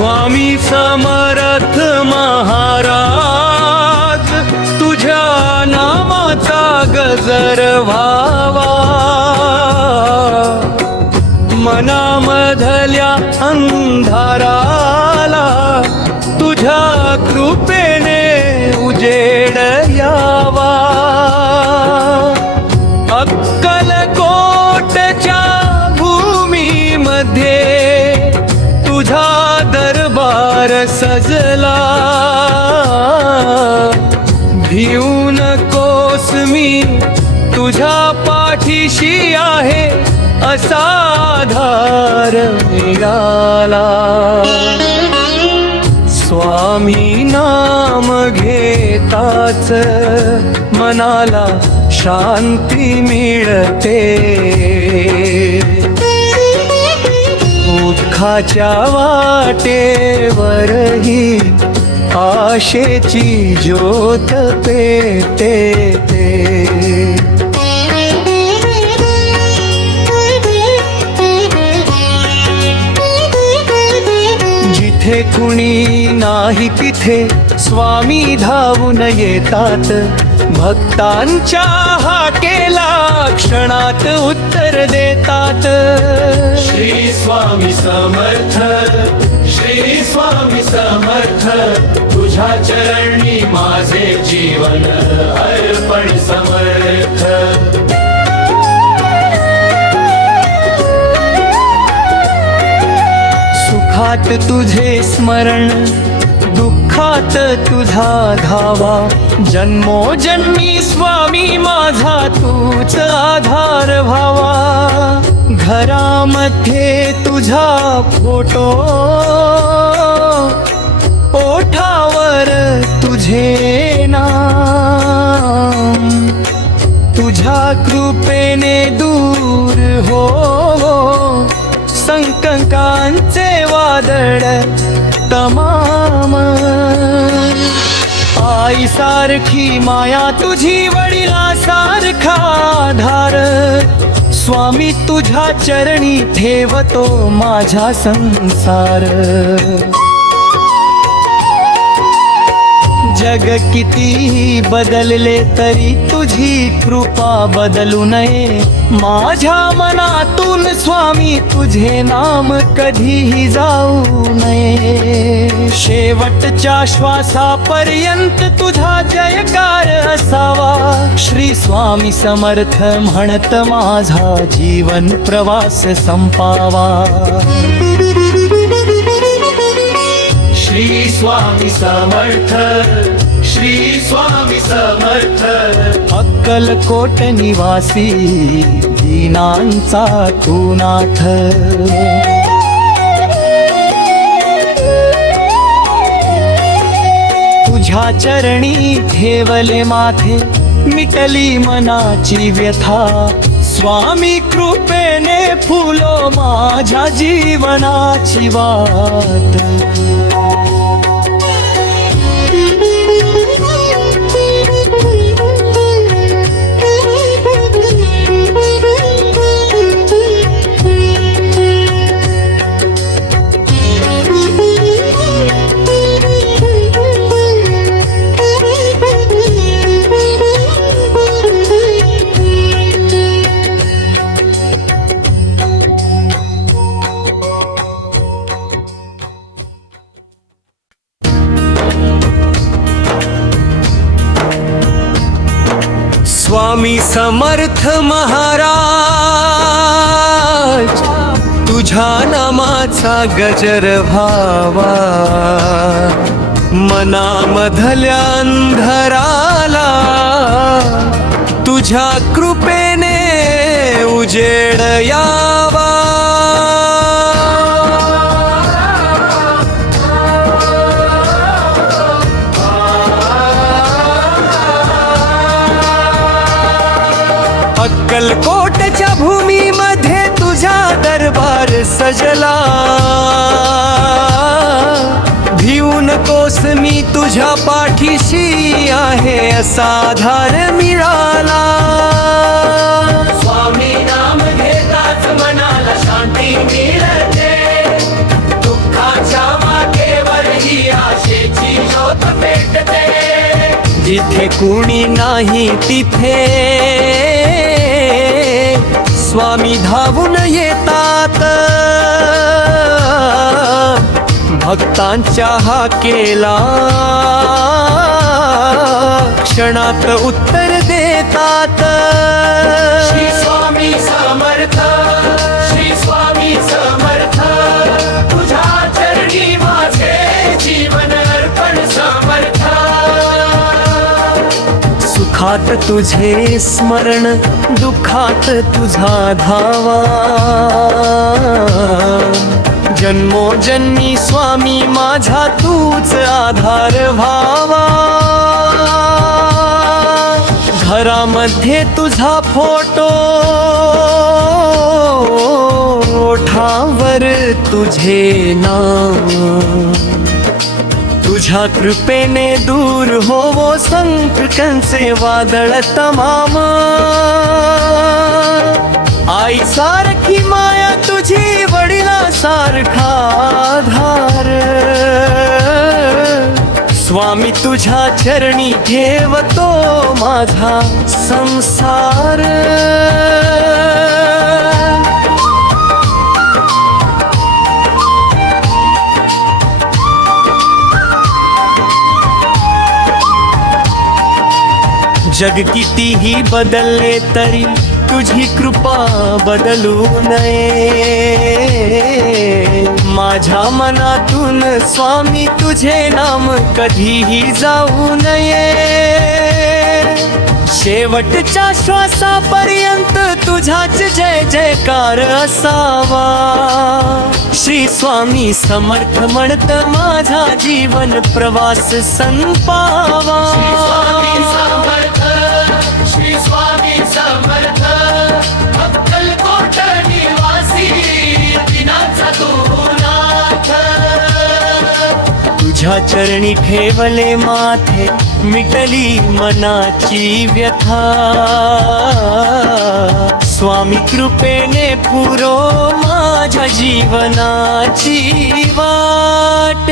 स्वामी समर्थ महाराज, तुझ्या नामाचा गजर व्हावा, मनामधल्या अंधाराला तुझ्या कृपेने उजेड यावा. अक्कलकोटच्या भूमीमध्ये तुझा दरबार सजला, भिऊ नकोस मी तुझ्या पाठीशी आहे असा आधार मिळाला. स्वामी नाम घेताच मनाला शांती मिळते, दुःखाच्या वाटेवरही आशेची ज्योत पेटते. जिथे कुणी नाही तिथे स्वामी धावून येतात, भक्तांच्या हाकेला क्षणात उत्तर देतात. श्री स्वामी समर्थ, श्री स्वामी समर्थ, तुझ्या चरणी माझे जीवन अर्पण समर्थ. सुखात तुझे स्मरण, दुःखात तुझा धावा, जन्मोजन्मी स्वामी माझा तूच आधार व्हावा. घरामध्ये तुझा फोटो, ओठावर तुझे नाम, तुझ्या कृपेने दूर हो संकटांचे वादळ तमाम. आई सारखी माया तुझी, वडिला सारखा आधार, स्वामी तुझ्या चरणी ठेवतो माझा संसार. जग कितीही बदलले तरी तुझी कृपा बदलू नये, माझ्या मनातून स्वामी तुझे नाम कधीही जाऊ नये. शेवटच्या श्वासापर्यंत तुझा जयकार असावा, श्री स्वामी समर्थ म्हणत माझा जीवन प्रवास संपावा. श्री स्वामी समर्थ, श्री स्वामी समर्थ, अक्कलकोट निवासी दीनांचा तू नाथ. तुझ्या चरणी ठेवले माथे, मिटली मनाची व्यथा, स्वामी कृपेने फुलो माझ्या जीवनाची वाट. स्वामी समर्थ महाराज, तुझ्या नामाचा गजर व्हावा, मनामधल्या अंधाराला तुझ्या कृपेने उजेड यावा. अक्कलकोटच्या भूमीमध्ये तुझा दरबार सजला, भिऊ नकोस मी तुझ्या पाठीशी आहे असा आधार मिळाला. स्वामी नाम घेताच मनाला शांती मिळते, दुःखाच्या वाटेवरही जिथे कुणी नाही तिथे स्वामी धावून येतात, भक्तांच्या हाकेला क्षणात उत्तर देतात. श्री स्वामी समर्थ, श्री स्वामी समर्थ, तुझ्या चरणी माझे जीवन अर्पण समर्थ. सुखात तुझे स्मरण, दुःखात तुझा धावा, जन्मोजन्मी स्वामी माझा तूच आधार व्हावा. घरामध्ये तुझा फोटो, ओठावर तुझे नाव, तुझ्या कृपेने दूर होवो संकटांचे वादळ तमाम. आई सारखी माया तुझी, वडिला सारखा आधार, स्वामी तुझ्या चरणी ठेवतो माझा संसार. जग कितीही बदलले तरी तुझी कृपा बदलू नये. माझ्या मनातून स्वामी तुझे नाम कधीही जाऊ नये. शेवटच्या श्वासापर्यंत तुझाच जय जयकार असावा. श्री स्वामी समर्थ म्हणत माझा जीवन प्रवास संपावा. श्री स्वामी समर्थ, श्री स्वामी समर्थ, अक्कलकोट निवासी दिनाचा तू नाथ. तुझ्या चरणी ठेवले माथे, मिटली मनाची व्यथा. स्वामी कृपेने पुरो माझ्या जीवनाची वाट.